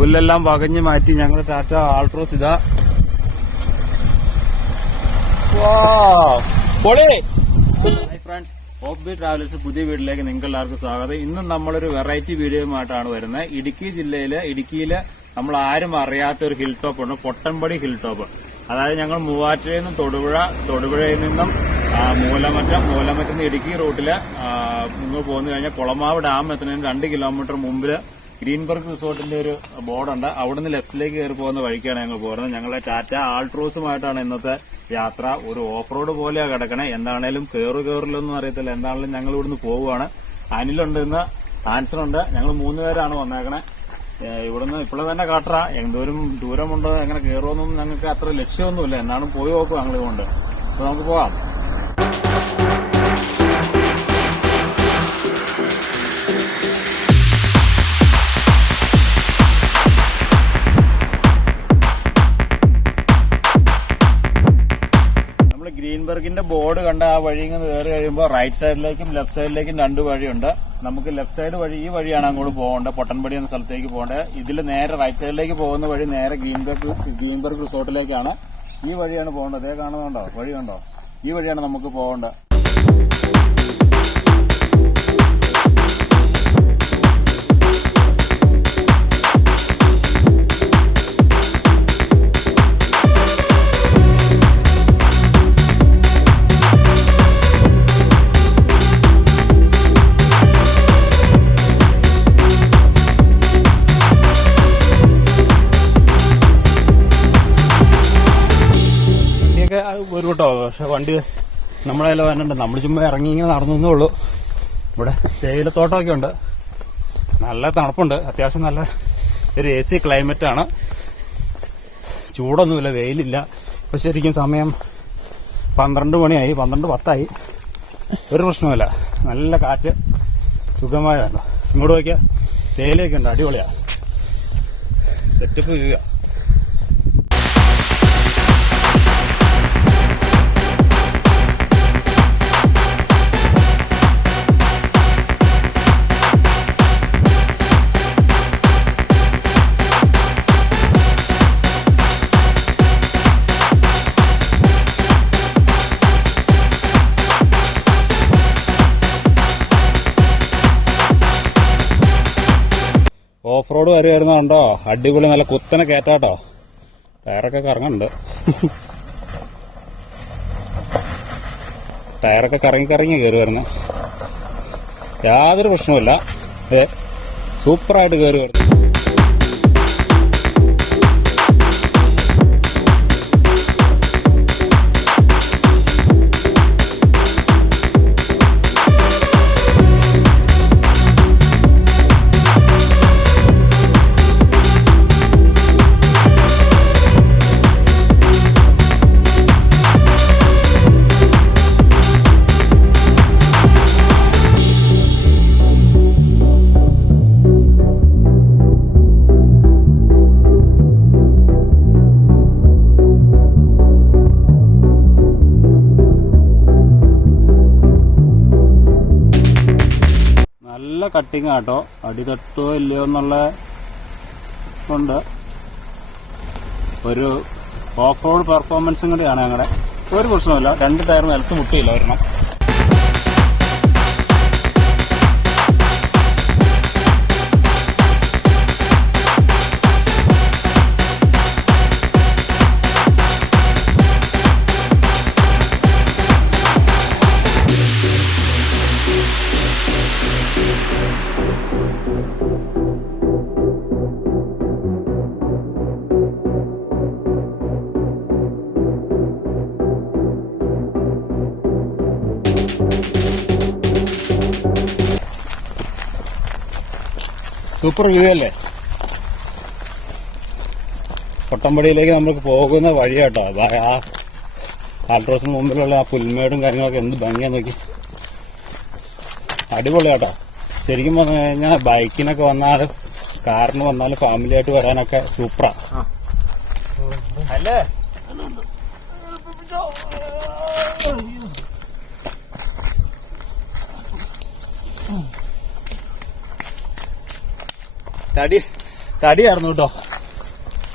പുല്ലെല്ലാം വകഞ്ഞ് മാറ്റി ഞങ്ങൾ ടാറ്റ ആൾട്രോസ് ഇതാ ഹായ് ഫ്രണ്ട്സ് ട്രാവലേഴ്സ് പുതിയ വീട്ടിലേക്ക് നിങ്ങൾക്ക് എല്ലാവർക്കും സ്വാഗതം. ഇന്നും നമ്മളൊരു വെറൈറ്റി വീഡിയോയുമായിട്ടാണ് വരുന്നത്. ഇടുക്കി ജില്ലയിലെ ഇടുക്കിയിലെ നമ്മൾ ആരും അറിയാത്ത ഒരു ഹിൽ ടോപ്പ് ഉണ്ട്. പൊട്ടൻപടി ഹിൽ ടോപ്പ് അതായത് ഞങ്ങൾ മൂവാറ്റുപുഴയിൽ നിന്നും തൊടുപുഴ തൊടുപുഴയിൽ നിന്നും മൂലമറ്റം മൂലമറ്റം ഇടുക്കി റൂട്ടിൽ നിങ്ങൾ പോന്നു കഴിഞ്ഞാൽ കുളമാവ് ഡാം എത്തുന്നതിന് രണ്ട് കിലോമീറ്റർ മുമ്പിൽ ഗ്രീൻബർഗ് റിസോർട്ടിന്റെ ഒരു ബോർഡുണ്ട്. അവിടുന്ന് ലെഫ്റ്റിലേക്ക് കയറി പോകുന്ന വഴിക്കാണ് ഞങ്ങൾ പോകുന്നത്. ഞങ്ങളെ ടാറ്റ ആൾട്രോസുമായിട്ടാണ് ഇന്നത്തെ യാത്ര. ഒരു ഓഫ് റോഡ് പോലെയാണ് കിടക്കണേ. എന്താണേലും കയറു കയറില്ലൊന്നും അറിയത്തില്ല. എന്താണേലും ഞങ്ങൾ ഇവിടുന്ന് പോവുകയാണ്. അനിലുണ്ട് ഇന്ന്. ആൻസറുണ്ട് ഞങ്ങൾ മൂന്നുപേരാണ് വന്നേക്കണേ. ഇവിടുന്ന് ഇപ്പോഴും തന്നെ കാട്ടറ. എന്തോരം ദൂരമുണ്ടോ എങ്ങനെ കയറുമെന്നൊന്നും ഞങ്ങൾക്ക് അത്ര ലക്ഷ്യമൊന്നുമില്ല. എന്നാണ് പോയി നോക്കും ഞങ്ങൾ കൊണ്ട് അപ്പൊ നമുക്ക് പോവാം. ഗ്രീൻബർഗിന്റെ ബോർഡ് കണ്ട ആ വഴി ഇങ്ങനെ കയറി കഴിയുമ്പോൾ റൈറ്റ് സൈഡിലേക്കും ലെഫ്റ്റ് സൈഡിലേക്കും രണ്ട് വഴിയുണ്ട്. നമുക്ക് ലെഫ്റ്റ് സൈഡ് വഴി ഈ വഴിയാണ് അങ്ങോട്ട് പോകേണ്ടത്. പൊട്ടൻപടി എന്ന സ്ഥലത്തേക്ക് പോകേണ്ടത്. ഇതിൽ നേരെ റൈറ്റ് സൈഡിലേക്ക് പോകുന്ന വഴി നേരെ ഗ്രീൻബർഗ് ഗ്രീൻബർഗ് റിസോർട്ടിലേക്കാണ് ഈ വഴിയാണ് പോകേണ്ടത്. അതേ കാണുന്നുണ്ടോ? വഴി കണ്ടോ ഈ വഴിയാണ് നമുക്ക് പോകേണ്ടത്. പക്ഷെ വണ്ടി നമ്മളെ വരണ്ട. നമ്മൾ ചുമ്മാ ഇറങ്ങി ഇങ്ങനെ നടന്നേ ഉള്ളൂ. ഇവിടെ തേയിലത്തോട്ടമൊക്കെ ഉണ്ട്. നല്ല തണുപ്പുണ്ട്. അത്യാവശ്യം നല്ല ഒരു എ സി ക്ലൈമറ്റ് ആണ്. ചൂടൊന്നുമില്ല വെയിലില്ല. ഇപ്പൊ ശരിക്കും സമയം പന്ത്രണ്ട് മണിയായി. പന്ത്രണ്ട് പത്തായി. ഒരു പ്രശ്നമില്ല നല്ല കാറ്റ്. സുഖമായ ഇങ്ങോട്ട് നോക്കിയാ തേയിലയൊക്കെ ഉണ്ട്. അടിപൊളിയാ. സെറ്റപ്പ് ചെയ്യുക. ഓഫ് റോഡ് വരെ വരുന്നുണ്ടോ അടിപൊളി നല്ല കുത്തനെ കയറ്റാട്ടോ. ടയറൊക്കെ കറങ്ങുന്നുണ്ട്. ടയറൊക്കെ കറങ്ങി കറങ്ങി കയറി വരുന്നു. യാതൊരു പ്രശ്നവുമില്ല. സൂപ്പറായിട്ട് കയറി വരുന്നു. കട്ടിങ് ആട്ടോ. അടി തട്ടോ ഇല്ലയോ എന്നുള്ള കൊണ്ട് ഒരു ഓഫ് റോഡ് പെർഫോമൻസും കൂടിയാണ് ഞങ്ങളുടെ ഒരു പ്രശ്നമില്ല രണ്ട് ടയർ നിലത്ത് മുട്ടിയില്ല ഒരെണ്ണം. സൂപ്പർ വ്യൂ അല്ലേ? കൊട്ടമ്പടിയിലേക്ക് നമ്മൾക്ക് പോകുന്ന വഴിയാട്ടോ. ആ ആൽട്രോസിന് മുമ്പിലുള്ള ആ പുൽമേടും കാര്യങ്ങളൊക്കെ എന്ത് ഭംഗിയാ നോക്കി. അടിപൊളിയാട്ടോ. ശരിക്കും പറഞ്ഞു കഴിഞ്ഞാൽ ബൈക്കിനൊക്കെ വന്നാലും കാറിന് ഫാമിലി ആയിട്ട് വരാനൊക്കെ സൂപ്പറാ അല്ലേ? തടി തടിയായിരുന്നു കേട്ടോ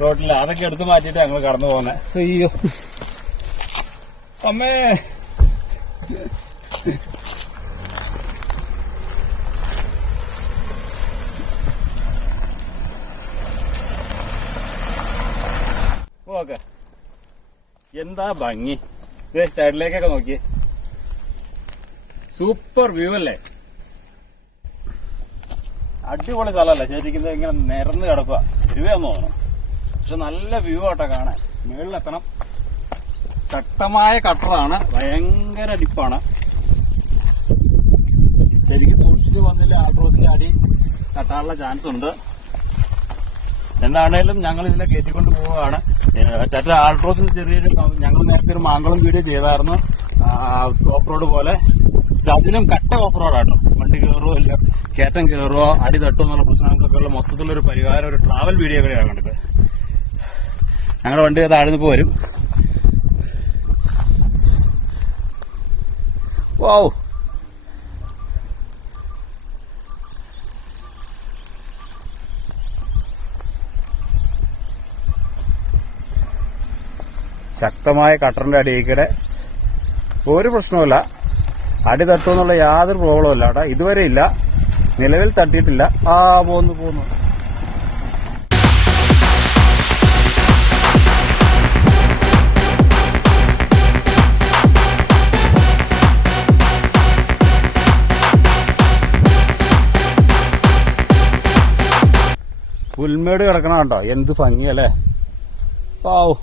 റോട്ടിൽ അതൊക്കെ എടുത്തു മാറ്റിയിട്ട് ഞങ്ങൾ കടന്നു പോകുന്നത് അയ്യോ. അമ്മേ. ഓക്കെ എന്താ ഭംഗി? ഇത് സൈഡിലേക്കൊക്കെ നോക്കി സൂപ്പർ വ്യൂ അല്ലേ? അടിപൊളി സ്ഥലമല്ല? ശരിക്കും ഇങ്ങനെ നിരന്ന് കിടക്കുക. ഇരുവയെന്ന് തോന്നണം പക്ഷെ നല്ല വ്യൂ ആട്ടോ കാണാൻ. മുകളിലെത്തണം ശക്തമായ കട്ടറാണ്. ഭയങ്കര അടിപ്പാണ് ശരിക്കും സൂക്ഷിച്ച് വന്നില്ല ആൾട്രോസിന്റെ അടി. തട്ടാനുള്ള ചാൻസ് ഉണ്ട്. എന്താണേലും ഞങ്ങൾ ഇതിനെ കയറ്റിക്കൊണ്ട് പോവുകയാണ്. ചേട്ടൻ ആൾട്രോസിന് ചെറിയൊരു ഞങ്ങൾ നേരത്തെ ഒരു മാങ്കുളം വീഡിയോ ചെയ്തായിരുന്നു. ടോപ്പ് റോഡ് പോലെ. അതിനും കട്ട ഓഫ് റോഡാട്ടോ വണ്ടി കയറുമോ ഇല്ല കയറ്റം കയറുമോ അടി തട്ടുമോ എന്നുള്ള പ്രശ്നങ്ങൾക്കൊക്കെ ഉള്ള മൊത്തത്തിലൊരു പരിഹാരം ഒരു ട്രാവൽ വീഡിയോ കൂടെ ആകണ്ടത് ഞങ്ങളുടെ വണ്ടി താഴ്ന്നു പോരും. വാവ് ശക്തമായ കട്ടറിന്റെ അടിയിൽ കൂടെ ഒരു പ്രശ്നവുമില്ല. അടി തട്ടുമെന്നുള്ള യാതൊരു പ്രോബ്ലം ഇല്ല കേട്ടോ. ഇതുവരെ ഇല്ല. നിലവിൽ തട്ടിയിട്ടില്ല. ആ പോന്നു പോന്നു. പുൽമേട് കിടക്കണ കണ്ടോ? എന്ത് ഭംഗിയല്ലേ? പാവു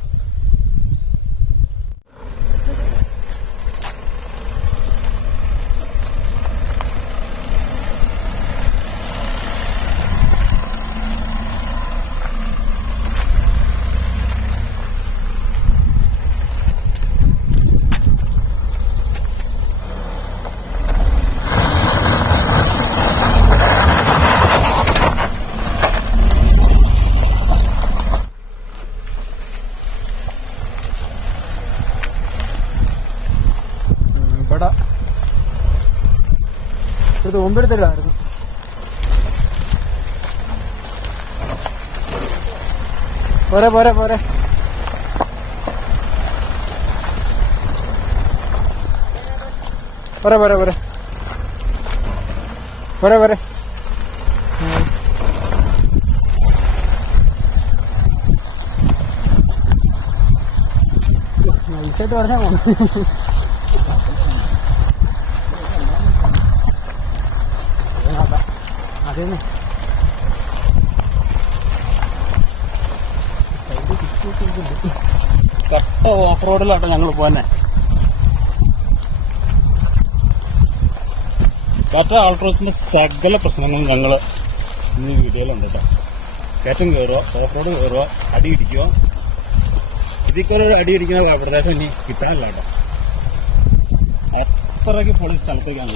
ഇവിടെ ഇത് മുമ്പെടുത്തില്ലായിരുന്നു പോരെ പോരെ പോരെ പോരെ പോരെ പോരെ പോരെ പോരെ നൈസായിട്ട് പറഞ്ഞാൽ മതി അതേന്നെ. കട്ട ഓഫ് റോഡിലാട്ടോ ഞങ്ങൾ പോന്നെ. കട്ട ആൾട്രോസിന്റെ സകല പ്രശ്നങ്ങളും ഞങ്ങൾ ഇന്ന് വീഡിയോയിലുണ്ട് കേട്ടോ കയറ്റം കയറുക ഓഫ് റോഡ് കയറുക അടി ഇടിക്കുക ഇതിൽ ഒരു അടി ഇടിക്കുന്ന പ്രദേശം ഇനി കിട്ടാനില്ല കേട്ടോ അത്രയ്ക്ക് പൊളി സ്ഥലത്തേക്കാണ്.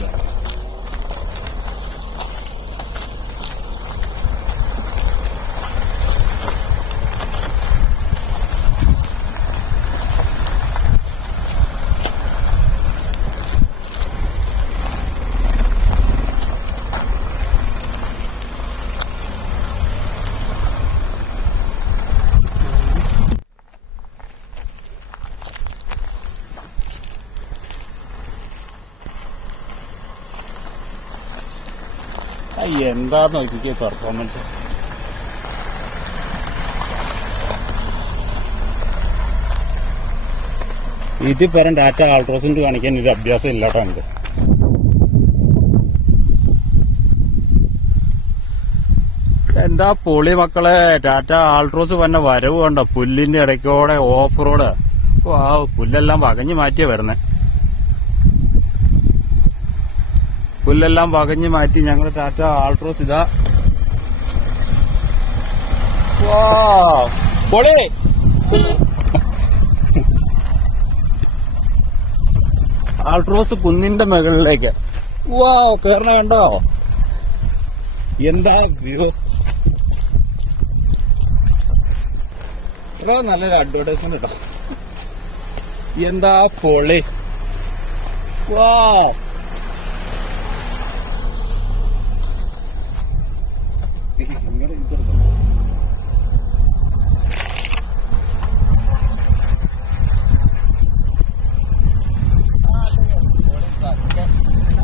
എന്താന്ന് നോക്കിക്കേ പെർഫോമൻസ് ഇത് പരം ഡാറ്റ ആൾട്രോസിന് കാണിക്കാൻ ഒരു അഭ്യാസം ഇല്ലാട്ടോ എനിക്ക് എന്താ പൊളി മക്കളെ ടാറ്റ ആൾട്രോസ് വന്ന വരവ് കണ്ടോ? പുല്ലിന്റെ ഇടയ്ക്കോടെ ഓഫ് റോഡ് ആ പുല്ലെല്ലാം വകഞ്ഞു മാറ്റിയാ വരുന്നേ. പുല്ലെല്ലാം വകഞ്ഞു മാറ്റി ഞങ്ങൾ ടാറ്റ ആൾട്രോസ് ഇതാ. പൊളി. ആൾട്രോസ് കുന്നിന്റെ മുകളിലേക്ക്. വാ കേറണ കണ്ടോ? എന്താ വ്യൂ? നല്ലൊരു അഡ്വർടൈസ്മെന്റ് കേട്ടോ എന്താ പൊളി? വാ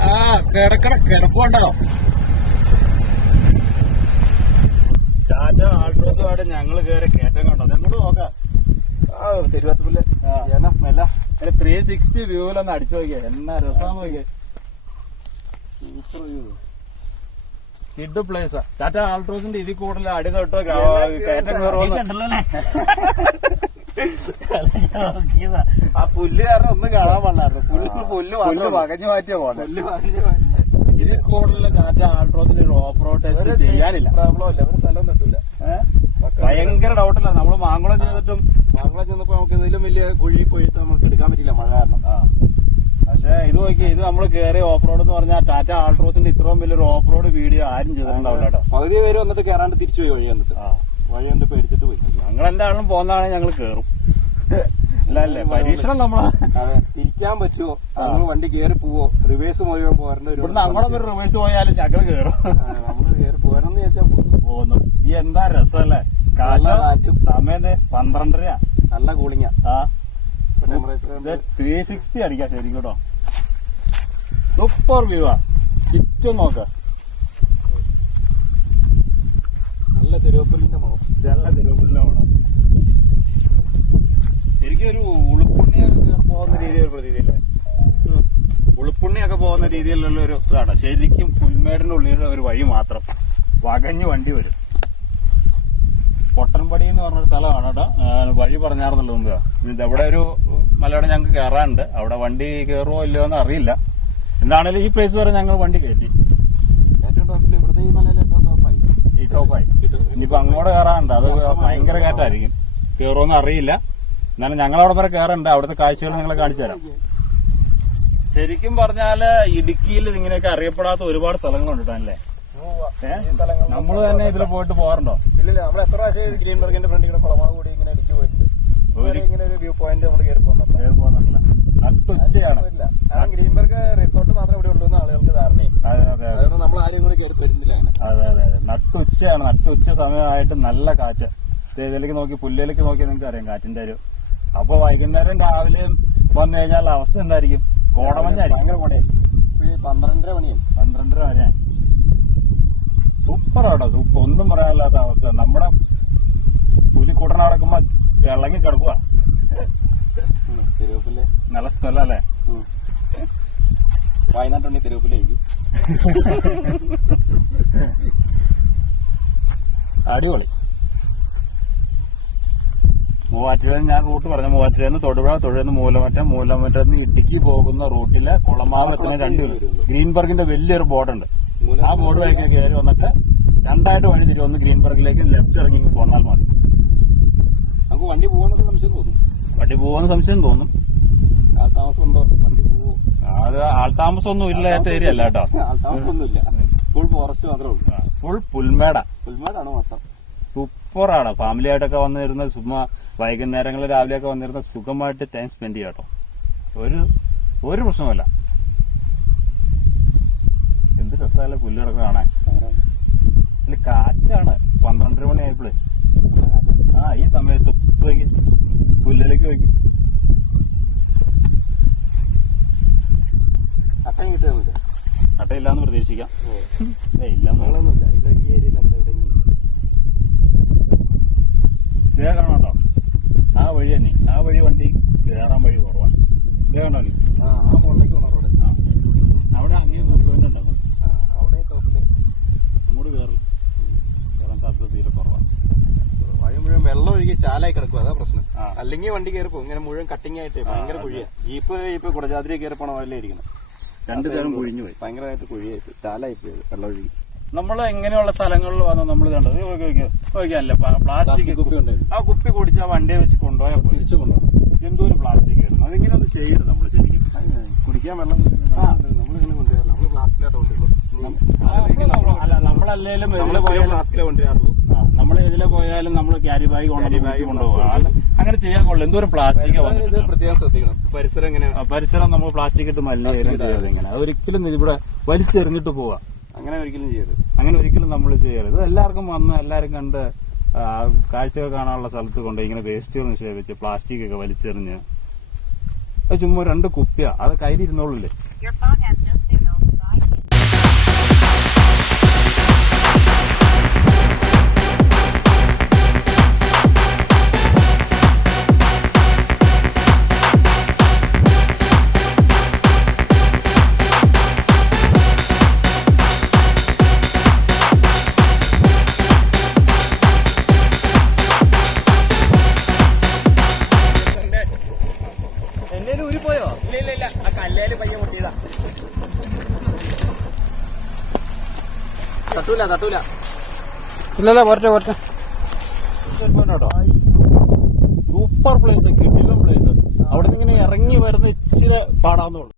ആ കേറി കിടപ്പുണ്ടല്ലോ ടാറ്റ കണ്ടോ അങ്ങോട്ട് നോക്കാം ആ തിരുവത്തൂരിൽ എന്നാ സ്മെല്ല ത്രീ സിക്സ്റ്റി വ്യൂവിലൊന്ന് അടിച്ചു നോക്കിയാ എന്നാ രസം നോക്കിയാ സൂപ്പർ വ്യൂ കിഡ് പ്ലേസ് ടാറ്റ ആൾട്രോസിന്റെ ഇതിൽ കൂടുതൽ അടി തൊട്ടോ കയറ്റം ആ പുല്ല് കാരണം ഒന്നും കാണാൻ പാടില്ലായിരുന്നു പുല്ല് പുല്ല് പുല്ല് പകഞ്ഞു മാറ്റിയ പോലെ ഇതിൽ കൂടുതൽ ടാറ്റ ആൾട്രോസിന്റെ ഒരു ഓഫ് റോഡ് ടെസ്റ്റ് ചെയ്യാനില്ല. പ്രോബ്ലം ഇല്ല. ഒരു സ്ഥലം തട്ടില്ല? ഭയങ്കര ഡൗട്ടില്ല നമ്മൾ മാങ്കുളം ചെയ്തിട്ടും മാങ്കുളം ചെന്നപ്പോ നമുക്ക് ഇതിലും വലിയ കുഴി പോയിട്ട് നമുക്ക് എടുക്കാൻ പറ്റില്ല മഴ കാരണം. പക്ഷെ ഇത് നോക്കി ഇത് നമ്മൾ കേറിയ ഓഫ് റോഡ് എന്ന് പറഞ്ഞാൽ ടാറ്റ ആൾട്രോസിന്റെ ഇത്രയും വലിയൊരു ഓഫ് റോഡ് വീഡിയോ ആരും ചെയ്തിട്ടുണ്ടാവില്ല കേട്ടോ. പകുതി പേര് വന്നിട്ട് കയറാണ്ട് തിരിച്ചു പോയി വഴി വന്നിട്ട് വഴി കണ്ട് പേടിച്ചിട്ട് പോയി. ഞങ്ങൾ എന്താണെങ്കിലും പോകുന്നതാണെങ്കിൽ ഞങ്ങൾ കേറും അല്ലല്ലേ പരീക്ഷണം നമ്മളാ. തിരിക്കാൻ പറ്റുമോ നമ്മൾ വണ്ടി കയറി പോവോ? റിവേഴ്സ് പോയോ? പോരേണ്ട ഇവിടുന്ന് അങ്ങോട്ട് ഒരു റിവേഴ്സ് പോയാലും ഞങ്ങൾ കേറും. നമ്മൾ കയറി പോരെന്ന് ചോദിച്ചാൽ പോകും പോകുന്നു ഈ എന്താ രസമല്ലേ കാറ്റും സമയം പന്ത്രണ്ടര നല്ല കൂളിങ്ങാ ആ. ത്രീ സിക്സ്റ്റി അടിക്കാം ശരിക്കും കേട്ടോ. സൂപ്പർ വ്യൂ ആ ചുറ്റും നോക്ക നല്ല തിരുവപ്പല്ലിന്റെ മുഖം നല്ല തിരുവനന്തപുരം ശരിക്കും ഒരു ഉളുപ്പുണ്ണിയൊക്കെ പോകുന്ന രീതിയിൽ പ്രതീതിയല്ലേ ഉളുപ്പുണ്ണിയൊക്കെ പോകുന്ന രീതിയിലുള്ള ഒരു ഇതാണ്. ശരിക്കും പുൽമേടിന്റെ ഉള്ളിലുള്ള ഒരു വഴി മാത്രം. വകഞ്ഞ് വണ്ടി വരും. പൊട്ടൻപടി എന്ന് പറഞ്ഞൊരു സ്ഥലമാണ് കേട്ടോ വഴി പറഞ്ഞാർന്നല്ലോ മുമ്പ്. ഇത് അവിടെ ഒരു മലയുടെ ഞങ്ങൾക്ക് കയറാനുണ്ട്. അവിടെ വണ്ടി കയറുമോ ഇല്ലയോ എന്ന് അറിയില്ല. എന്താണേലും ഈ പ്ലേസ് വരെ ഞങ്ങൾ വണ്ടി കയറ്റി. ഈ ടോപ്പായി ഇനിയിപ്പോ അങ്ങോട്ട് കയറാനുണ്ട്. അത് ഭയങ്കര കാറ്റായിരിക്കും കയറുമെന്ന് അറിയില്ല. എന്നാലും ഞങ്ങളവിടെ വരെ കയറുണ്ട്. അവിടുത്തെ കാഴ്ചകൾ നിങ്ങളെ കാണിച്ചു തരാം. ശരിക്കും പറഞ്ഞാൽ ഇടുക്കിയിൽ ഇങ്ങനെയൊക്കെ അറിയപ്പെടാത്ത ഒരുപാട് സ്ഥലങ്ങളുണ്ട് അല്ലേ? നമ്മൾ തന്നെ ഇതിൽ പോയിട്ട് പോകാറുണ്ടോ? ഇല്ലില്ല നമ്മൾ എത്ര പ്രാവശ്യം ഗ്രീൻബർഗിന്റെ ഫ്രണ്ടിൽ കൂടെ കുളമാവ് കൂടി ഇങ്ങനെ ഇടിച്ചു പോയിട്ടുണ്ട്. ഇങ്ങനെ ഒരു വ്യൂ പോയിന്റ് നമ്മൾ കയറി പോകുന്നില്ല കാരണം ഗ്രീൻബർഗ് റിസോർട്ട് മാത്രം ഇവിടെ ഉള്ളൂ എന്ന് ആളുകൾക്ക് ധാരണയും അതുകൊണ്ട് നമ്മൾ ആരും കൂടെ കയറി തരുന്നില്ല അതെ അതെ നട്ടുച്ചയാണ്. നട്ടുച്ച സമയമായിട്ട് നല്ല കാറ്റ്. ഇതിലേക്ക് നോക്കി പുല്ലിലേക്ക് നോക്കി നിങ്ങൾക്ക് അറിയാം കാറ്റിന്റെ ഒരു അപ്പൊ വൈകുന്നേരം രാവിലെയും വന്നു കഴിഞ്ഞാൽ അവസ്ഥ എന്തായിരിക്കും? കോടമഞ്ഞായിരിക്കും. ഭയങ്കര കോടേ ഇപ്പൊ ഈ പന്ത്രണ്ടര മണിയായി. പന്ത്രണ്ടര വരെ സൂപ്പർ ആട്ടോ സൂപ്പർ. ഒന്നും പറയാനില്ലാത്ത അവസ്ഥ. നമ്മുടെ പുലി കൂട്ടണ ഇളങ്ങി കിടക്കുക നല്ല സ്ഥലം അല്ലേ വയനാട്ടുണ്ടെങ്കിൽ തിരുവപ്പിലേക്ക് അടിപൊളി. മൂവാറ്റുപുഴ ഞാൻ റൂട്ട് പറഞ്ഞു. മൂവാറ്റുപുഴന്ന് തൊടുപുഴ തൊടുപുഴന്ന് മൂലമറ്റം മൂലമറ്റം ഇടുക്കി പോകുന്ന റൂട്ടിലെ കുളമാവ് എത്തുന്ന രണ്ട് ഗ്രീൻബർഗിന്റെ വലിയൊരു ബോർഡുണ്ട് ആ ബോർഡ് വഴിക്ക് കയറി വന്നിട്ട് രണ്ടായിട്ട് വഴി തിരിവ് ഒന്ന് ഗ്രീൻബർഗിലേക്ക് ലെഫ്റ്റ് ഇറങ്ങി പോന്നാൽ മതി. നമുക്ക് വണ്ടി പോകുന്നൊക്കെ സംശയം തോന്നും. വണ്ടി പോകുന്ന സംശയം തോന്നും. ആൾത്താമസം ഉണ്ടോ വണ്ടി പോവോ? അത് ആൾതാമസം ഒന്നും ഇല്ലാത്ത ഏരിയ അല്ല കേട്ടോ. ആൾതാമസം ഒന്നും ഇല്ല ഫുൾ ഫോറസ്റ്റ് മാത്രമേ ഉള്ളൂ. ഫുൾ പുൽമേട. പുൽമേടാണ് മൊത്തം. സൂപ്പറാണ്. ഫാമിലി ആയിട്ടൊക്കെ വന്നിരുന്ന ചുമ്മാ വൈകുന്നേരങ്ങളിൽ രാവിലെയൊക്കെ വന്നിരുന്ന സുഖമായിട്ട് ടൈം സ്പെൻഡ് ചെയ്യാം കേട്ടോ. ഒരു ഒരു പ്രശ്നമല്ല രസമല്ല പുല്ല് കിടക്കുക കാണാൻ. ഇതിൽ കാറ്റാണ്. പന്ത്രണ്ടര മണി ആയപ്പോഴേ ആ ഈ സമയത്ത് നോക്കി പുല്ലിലേക്ക് നോക്കി അട്ടം അട്ടയില്ലാന്ന് പ്രതീക്ഷിക്കാം. ഏ ഇല്ലാന്ന് നമ്മളൊന്നുമില്ല ഇല്ല ഈ ഏരിയയിൽ അട്ട എവിടെയെങ്കിലും ഇതേ കാണാട്ടോ. ആ വഴി തന്നെ. ആ വഴി വണ്ടി കയറാൻ വഴി കുറവാണ്. ഇതേ കണ്ടോ? നീ ആ ആ മുകളിലേക്ക് പോണ റോഡ് ആ. അവിടെ അങ്ങനെ നോക്കിക്കൊണ്ടുണ്ടോ ആ അവിടെ ടോപ്പിൽ അങ്ങോട്ട് കയറില്ല കയറാൻ സാധ്യത തീരെ കുറവാണ് വഴി മുഴുവൻ വെള്ളം ഒഴുകി ചാലായി കിടക്കും. അതാ പ്രശ്നം. അല്ലെങ്കിൽ വണ്ടി കയറി പോകും. ഇങ്ങനെ മുഴുവൻ കട്ടിങ് ആയിട്ട് ഭയങ്കര കുഴിയാ. ജീപ്പ് ഇപ്പൊ കുടജാതിരി കയറി പോണ പോലെ ഇരിക്കണം രണ്ട് സൈഡും കുഴിഞ്ഞു പോയി. ഭയങ്കരമായിട്ട് കുഴിയായിട്ട് ചാലായി പോയത് വെള്ളം ഒഴുകി. നമ്മൾ എങ്ങനെയുള്ള സ്ഥലങ്ങളിൽ വന്ന് നമ്മൾ കണ്ടത്? അല്ല പ്ലാസ്റ്റിക് കുപ്പി. ഉണ്ട് ആ കുപ്പി കുടിച്ച് ആ വണ്ടിയെ വെച്ച് കൊണ്ടുപോയാൽ പോയി തിരിച്ചു കൊണ്ടുപോകും. എന്തോ ഒരു പ്ലാസ്റ്റിക് ആയിരുന്നു. അതിങ്ങനെ ഒന്ന് ചെയ്യരുത് നമ്മൾ ശരിക്കും. കുടിക്കാൻ വെള്ളം. നമ്മളിങ്ങനെ കൊണ്ടുവരാറില്ല. നമ്മൾ പ്ലാസ്റ്റിലായിട്ട് കൊണ്ടുവരുള്ളൂ. അല്ല നമ്മളല്ലേലും നമ്മൾ ഫ്ലാസ്കിലെ കൊണ്ടുവരാറുള്ളൂ. നമ്മൾ ഇതിലെ പോയാലും നമ്മൾ ക്യാരി ബാഗ് കൊണ്ടുപോകാം അങ്ങനെ ചെയ്യാൻ കൊള്ളു. എന്തോ ഒരു പ്ലാസ്റ്റിക് പ്രത്യേകം ശ്രദ്ധിക്കണം. പരിസരം എങ്ങനെ? പരിസരം നമ്മൾ പ്ലാസ്റ്റിക് ഇട്ട് മലിനീകരണം ചെയ്യാതെ ഇങ്ങനെ അതൊരിക്കലും ഇവിടെ വലിച്ചെറിഞ്ഞിട്ട് പോവാ. അങ്ങനെ ഒരിക്കലും ചെയ്യരുത്. അങ്ങനെ ഒരിക്കലും നമ്മൾ ചെയ്യരുത്. എല്ലാവർക്കും വന്ന് എല്ലാവരും കണ്ട് കാഴ്ചകൾ കാണാനുള്ള സ്ഥലത്ത് കൊണ്ട് ഇങ്ങനെ വേസ്റ്റുകൾ നിക്ഷേപിച്ച് പ്ലാസ്റ്റിക് ഒക്കെ വലിച്ചെറിഞ്ഞ്. അത് ചുമ്മാ രണ്ട് കുപ്പിയ. അത് കയ്യിലിരുന്നോളില്ലേ? തട്ടൂല തട്ടൂല ഇല്ലല്ല പോരട്ടെ പോരട്ടെ